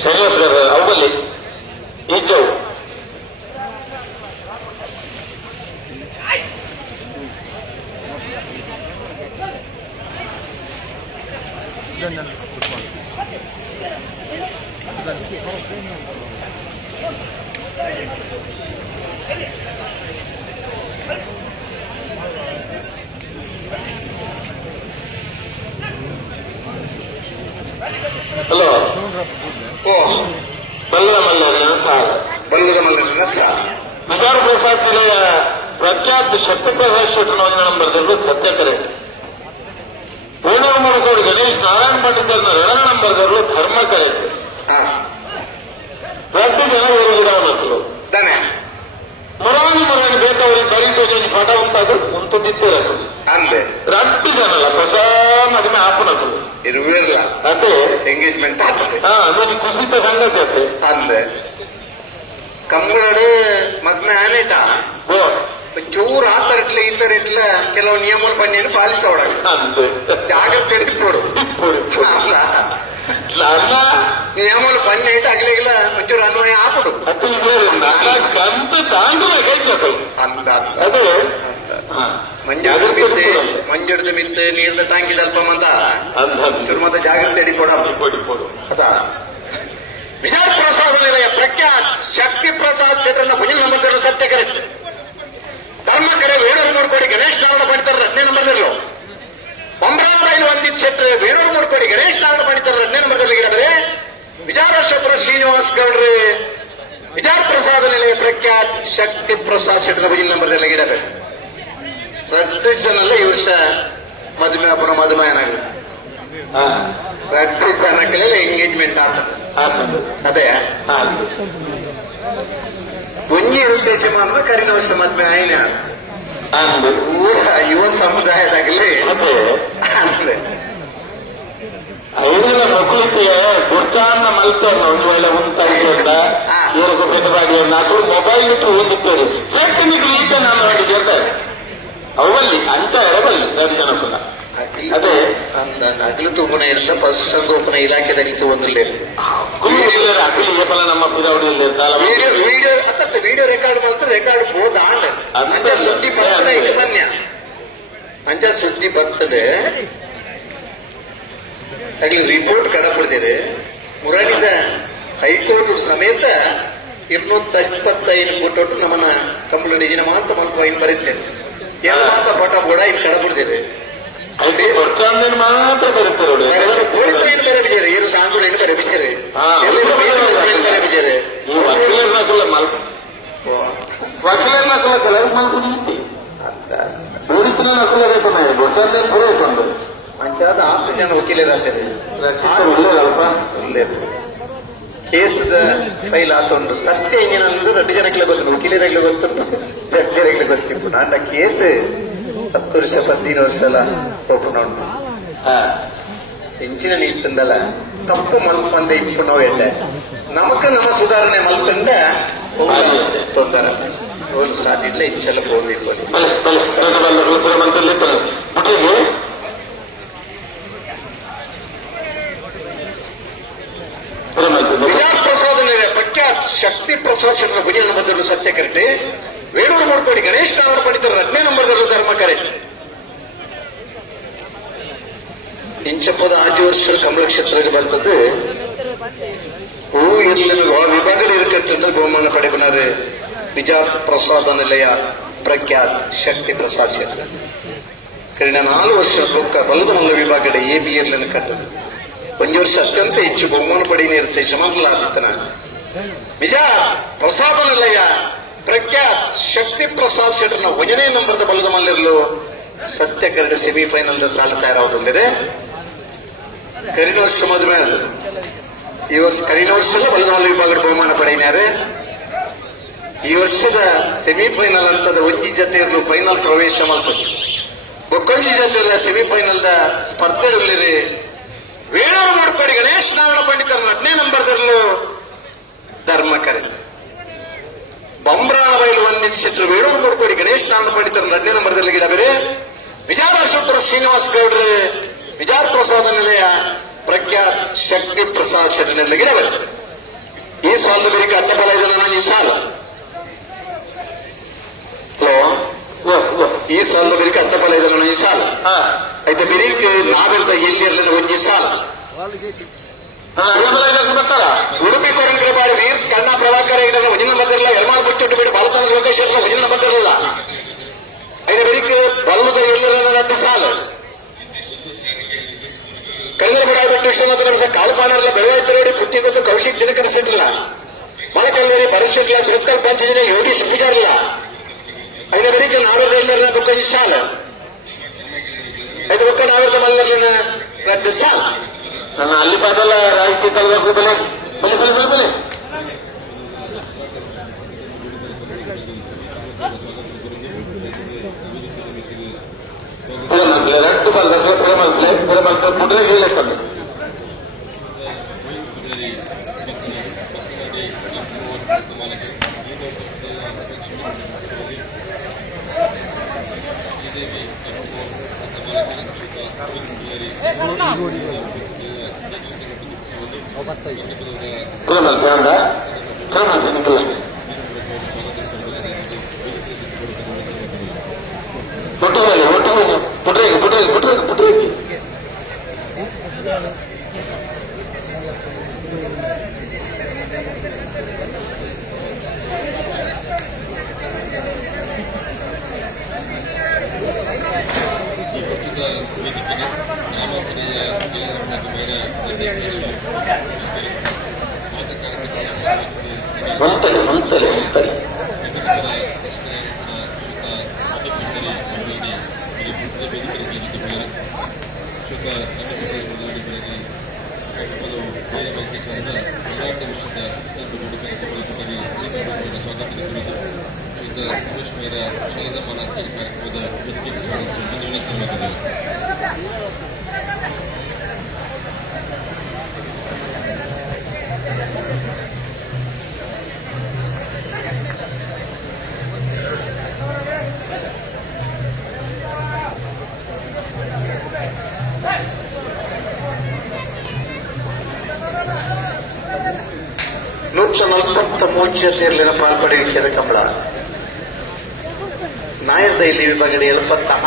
ಶ್ರೀನಿವಾಸ ಅವಲ್ಲಿ ಈಜವು ಹಲೋ ಓ ಬಲ್ಲದ ಮಲ್ಲನ ಸಾಲ ಬಲ್ಲದ ಮಲ್ಲನ ಸಾಲ ವಿಚಾರ ಪ್ರಸಾದ್ ಜಿಲ್ಲೆಯ ಪ್ರಖ್ಯಾತ ಶಕ್ತಿ ಪ್ರಸಾದ್ ಶೆಟ್ಟರ್ ನಂಬರ್ದಲ್ಲೂ ಸತ್ಯ ಕರೆಕ್ಟ್ ಬೇಣೂರು ಮುಳುಕೋಡು ಗಣೇಶ್ ನಾರಾಯಣ ಪಂಡಿತರನ್ನ ಎರಡನೇ ನಂಬರ್ದಲ್ಲೂ ಧರ್ಮ ಕರೆಕ್ಟ್ 2 ಜನ ಗಿಡ ಮಕ್ಕಳು ತಾನೆ ಮುರಾಣಿ ಬೇಕಾವ್ರಿಗೆ ಬರೀತು ಪಟ ಉಂಟಾದ್ರು ಉಂಟುದಿತ್ತಿರದು ಅಂದೆ 2 ಜನಲ್ಲ ಪ್ರಸಾದ್ ಮದುವೆ ಆಪನಗಳು ಇರುವಿರಲ್ಲ ಅದೇ ಎಂಗೇಜ್ಮೆಂಟ್ ಆಗ್ತದೆ ಅದನ್ನು ಕುಸಿತ ಸಂಗತಿ ಅತ್ತೆ ಅಂದೆ ಕಂಬಳಡು ಮದ್ಮೆ ಆನೇಟ ಚೂರು ಆ ತರಟ್ಲೆ ಈ ತರಟ್ಲ ಕೆಲವು ನಿಯಮಗಳು ಬನ್ನಿಯನ್ನು ಪಾಲಿಸೋಳಗ ಜಾಗ್ರತೆ ಹಿಡಿಪೋಡು ಅಲ್ಲ ನಿಯಮಗಳು ಬನ್ನಿ ಐಟ ಆಗ್ಲಿಲ್ಲ ಒಂಚೂರು ಅನ್ವಯ ಆಪಡು ಅಂತ ಅದು ಮಂಜುಡ್ದು ಮಿತ್ತೆ ನೀರ್ದ ಟಾಂಗಿದ ಅಲ್ಪಮಂತ ಚೂರು ಮತ್ತೆ ಜಾಗ್ರತೆ ಹಿಡಿಪೋಡು ಅದಾ ವಿಚಾರ ಪ್ರಸಾದ ನಿಲಯ ಪ್ರಖ್ಯಾತ್ ಶಕ್ತಿ ಪ್ರಸಾದ್ ಕ್ಷೇತ್ರ ಭುಜಲ್ ನಂಬರ್ ಸತ್ಯ ಕರೆಕ್ಟ್ ಧರ್ಮಕರೆ ವೇಣೂರು ಮೂರ್ಕೋಡಿ ಗಣೇಶ್ ನಾರಾಯಣ ಪಂಡಿತರ 10ನೇ ನಂಬರ್ನಲ್ಲೂ ಪಂಬ್ರಾಪುರ ಒಂದಿ ಕ್ಷೇತ್ರ ವೇಣೂರು ಮೂರ್ಕೋಡಿ ಗಣೇಶ್ ನಾರಾಯಣ ಪಂಡಿತರ 10ನೇ ನಂಬರ್ದಲ್ಲಿ ಗಿಡದರೆ ವಿಚಾರಶ್ವಪುರ ಶ್ರೀನಿವಾಸ್ ಗೌಡ್ರೆ ವಿಚಾರ ಪ್ರಸಾದ ನಿಲಯ ಪ್ರಖ್ಯಾತ್ ಶಕ್ತಿ ಪ್ರಸಾದ್ ಕ್ಷೇತ್ರ ಭುಜಲ್ ನಂಬರ್ದಲ್ಲಿ ಗಿಡದೆ ಪ್ರತಿಸನಲ್ಲ ಈ ವರ್ಷ ಮದುವೆ ಮದುಮಯನಾಗಲಿ ಪ್ರತಿಸನಕ್ಕೆಲ್ಲ ಎಂಗೇಜ್ಮೆಂಟ್ ಆಗ್ತದೆ ಅದೇ ಒಂಜಿ ಉದ್ದೇಶ ಮಾತ್ರ ಕರಿನವಶ ಮದ್ವೆ ಆಯ್ನ ಯುವ ಸಮುದಾಯದಾಗಲಿ ಅಂದ್ರೆ ಐದಿನ ಮಕ್ಕಳಿಗೆ ಗುರ್ಚಾನ್ನ ಮಲ್ತಾರ ಒಂದು ವೇಳೆ ಉಂಟಾಗಿದ್ದ ಇವರಿಗೆ ಬೆಟ್ಟದಾಗಿ ನಾಲ್ಕು ಮೊಬೈಲ್ ಇಟ್ಟು ಹೋಗಿದ್ದಾರೆ ಚೇತನಿಗೆ ಈಗ ನಾನು ನೋಡಿದ್ದೆ ಅವಲ್ಲಿ ಅಂಚ ಎರಬಲ್ಲಿ ದರ್ಶನ ಅದೇ ಅಗಲು ತೂಪನ ಇಲ್ಲ ಪಶುಸಂಗೋಪನಾ ಇಲಾಖೆದಾಗ ತಗೊಂಡಿಲ್ಲ ಅಖಿಲ ಏಪಲ ನಮ್ಮ ವಿಡಿಯೋ ರೆಕಾರ್ಡ್ ಮಾತ್ರ ರೆಕಾರ್ಡ್ ಬೋದ ಅಂಚ ಸುದ್ದಿ ಬರ್ತದೆ ಇದು ಬನ್ಯ ಅಂಚ ಸುದ್ದಿ ಬರ್ತದೆ ಅಲ್ಲಿ ರಿಪೋರ್ಟ್ ಕಡಪಡಿದೆ ಮುರಾಣಿದ ಹೈಕೋರ್ಟ್ ಸಮೇತ 225 ಫೋಟೋ ನಮ್ಮನ್ನ ಕಂಪ್ಲೇಂಟ್ ಇಜಿನ ಮಾತ್ರ ಮಲ್ಪ ಇನ್ ಬರೀತೇನೆ ಏನು ಮಾತ್ರ ಫೋಟೋ ಕೂಡ ಇಲ್ಲಿ ಕಡಪಡಿದೆ ಮಾತ್ರ ಬರುತ್ತಾರೆ ಪೊಲೀಸರು ಬೇರೆ ಬಿಜಾರೆ ಏನು ಸಾಂಗ್ಗಳು ಏನು ಬೇರೆ ಬಿಜಾರೆ ಬೇರೆ ಬಿಜಾರೆ ವಕೀಲರ ನಕಲ ಕಲರ್ ಮಲ್ಕೊಂಡು ಪೊಲೀಸರ ನಕಲ ಗೊತ್ತಾದ ಬರೋದು ಅಂಚಾದ 10 ಜನ ವಕೀಲರಾಗ್ತಾರೆ ಒಳ್ಳೇದಲ್ಪ ಒಳ್ಳೇದು ಕೇಸದ ಫೈಲ್ ಆತೊಂಡು ಸತ್ಯ ಹೆಂಗೇನಂದ್ರೆ 2 ಜನಕ್ಕೆ ಗೊತ್ತು ವಕೀಲರಾಗ್ಲಿ ಗೊತ್ತು ಜಡ್ಜರಾಗ್ಲಿ ಗೊತ್ತಿತ್ತು ಅಂಡ ಕೇಸ್ 10 ವರ್ಷ 15 ವರ್ಷ ಎಲ್ಲ ಒಪ್ಪು ಹೆಂಚಿನ ನೀತಂದಲ್ಲ ತಪ್ಪು ಮಲ್ಪಂದೆ ಇಪ್ಪು ನಾವು ಎಡ್ಡೆ ನಮಕ ನಮ್ಮ ಸುಧಾರಣೆ ಮಲ್ಪಂದ ತೊಂದರೆ ರೋಲ್ ಸ್ಟಾರ್ಟ್ ಇಡ್ಲೆ ಇಂಚೆಲ್ಲ ಹೋಗ್ಬೇಕು ವಿಚಾರ ಪ್ರಸಾದ ಪ್ರಖ್ಯಾತ್ ಶಕ್ತಿ ಪ್ರಸಾದ್ ಚಂದ್ರ ಭುಜಲ್ ನಂಬರ್ದಲ್ಲೂ ಸತ್ಯ ಕರೆಕ್ಟ್ ವೇಣೂರು ಮೂರ್ಕೋಡಿ ಗಣೇಶ್ ನಾರಾಯಣ ಪಂಡಿತರ 10ನೇ ನಂಬರ್ದಲ್ಲೂ ಧರ್ಮ ಕರೆಕ್ಟ್ ಇಂಚಪ್ಪದ 5 ವರ್ಷ ಕಮಲ ಕ್ಷೇತ್ರಕ್ಕೆ ಬರ್ತದೆ ಹೂ ಇರಲಿಲ್ಲ ವಿಭಾಗದಲ್ಲಿ ಇರಕಂತ ಬಹುಮಾನ ಪಡೆಬನಾರೆ ವಿಚಾರ ಪ್ರಸಾದ ನಿಲಯ ಪ್ರಖ್ಯಾತ್ ಶಕ್ತಿ ಪ್ರಸಾದ್ ಕ್ಷೇತ್ರ ಕರೀನ 4 ವರ್ಷ ಬೊಕ್ಕ ಬಲದ ಮಲ್ಲ ವಿಭಾಗದ ಎಬಿ ಇರ್ಲಿನ ಕಟ್ಟದು 1 ವರ್ಷ ಅತ್ಯಂತ ಹೆಚ್ಚು ಬಹುಮಾನ ಪಡೆಯನೇ ಇರುತ್ತೆ ಶ್ರಮಂತಲಾಗ್ತಾನ ವಿಚಾರ ಪ್ರಸಾದ ನಿಲಯ ಪ್ರಖ್ಯಾತ್ ಶಕ್ತಿ ಪ್ರಸಾದ್ ಕ್ಷೇತ್ರನ 1ನೇ ನಂಬರ್ದ ಬಲದ ಮಲ್ಲಿರಲು ಸತ್ಯ ಕರಡು ಸೆಮಿಫೈನಲ್ ಸಾಲ ತಯಾರಾಗುತ್ತದೆ ಕರಿನವರ್ಷ ಮದುವೆ ಅದು ಈ ವರ್ಷ ಕರಿನವರ್ಷದ ಬಲದ ಮಲ್ಲ ವಿಭಾಗದ ಬಹುಮಾನ ಪಡೆಯಿನಾರೆ ಈ ವರ್ಷದ ಸೆಮಿಫೈನಲ್ ಅಂತದ ಒಂಜಿ ಜೊತೆ ಇರಲು ಫೈನಲ್ ಪ್ರವೇಶ ಮಾಡ್ತದೆ ಬೊಕ್ಕೊಂಜಿ ಜೊತೆ ಸೆಮಿಫೈನಲ್ ಸ್ಪರ್ಧೆಗಳಲ್ಲಿ ವೇಣೂರು ಮೂಡುಕೋಡಿ ಗಣೇಶ್ ನಾರಾಯಣ ಪಂಡಿತರ 10ನೇ ನಂಬರ್ದಲ್ಲೂ ಧರ್ಮಕರೆ ಬೊಂಬ್ರಾಣ ಬಯಲು ವಂದಿಸಿದ್ರು ವೇಣೂರು ಮೂಡುಕೋಡಿ ಗಣೇಶ್ ನಾರಾಯಣ ಪಂಡಿತರ 10ನೇ ನಂಬರ್ದಲ್ಲಿ ಗಿಡ ಬೇರೆ ವಿಜಯರಾಜಪುರ ಶ್ರೀನಿವಾಸ್ ಗೌಡ್ರು ವಿಜಯ ಪ್ರಸಾದ ನಿಲಯ ಪ್ರಖ್ಯಾತ್ ಶಕ್ತಿ ಪ್ರಸಾದ್ ಶೆಟ್ಟಿನಲ್ಲಿ ಗಿಡ ಬೇರೆ ಈ ಸಾಲದ ಬೇರೆ ಅಟ್ಟಬಲ ಇದಲ್ಲ ನಾನು ಈ ಸಾಲ ಈ ಸಾಲದ ಬೇರೆ ಅಟ್ಟಬಲ ಇದಲ್ಲ ನಾನು ಈ ಸಾಲ అయితే మీరు నావెంత ఎల్లి వచ్చి సాల ಉಡುಪಿ ಕೊರಂಕರಪಾಡಿ ವೀರ್ ಕಣ್ಣ ಪ್ರಭಾಕರ ಒಜಿನ ಬಂದಿರಲಿಲ್ಲ ಎರ್ಮಾಲ್ ಬಿಟ್ಟು ಬಿಟ್ಟು ಬಾಲತನ ಲೋಕೇಶ್ ಒಜಿನ ಬಂದಿರಲಿಲ್ಲ ಐದು ಬರೀಕ್ ಬಲ್ಲುದ ಎಲ್ಲಿರಲ್ಲ ನಟ್ಟಿ ಸಾಲ ಕಲ್ಲರಬಡಾಯಿ ಬಿಟ್ಟು ವಿಶ್ವನಾಥ ವರ್ಷ ಕಾಲ್ಪಾನರ್ಲ ಬೆಳಗಾವಿ ಪೆರೇಡಿ ಪುಟ್ಟಿಗೊತ್ತು ಕೌಶಿಕ್ ದಿನಕರ ಸಿಟ್ಟಿಲ್ಲ ಮಲಕಲ್ಲೇರಿ ಪರಿಸ್ಥಿತಿಲ್ಲ ಸುತ್ತಲ್ ಪಂಚದಿನ ಯೋಗೀಶ್ ಪೂಜಾರಿಲ್ಲ ಐದು ಬರೀಕ್ ನಾವೆಲ್ಲ ಎಲ್ಲಿರಲ್ಲ ಬುಕ್ಕ ಈ ಸಾಲ అయితే ఒక్క నాగరిక మల్లర్లన రద్దు సాల్ ನನ್ನ ಅಲ್ಲಿ ಬದಲ ರಾಯಿಸಿ ತಲಬೇಕು ಬಲೆ ಬಲೆ ಬಲೆ ಬಲೆ ಬಲೆ ರಟ್ಟು ಬಲ್ಲ ಪ್ರೇಮ ಪುಟ್ರೆ ಹೇಳತ್ತಂತೆ ಹೊಂತಲೆ ಮೂರ್ತಿಯಲ್ಲಿನ ಪಾಲ್ಪಡೆಯುತ್ತಿದ್ದ ಕಂಬಳ ನಾಯರ್ ದೈಲಿ ವಿಭಾಗದ 70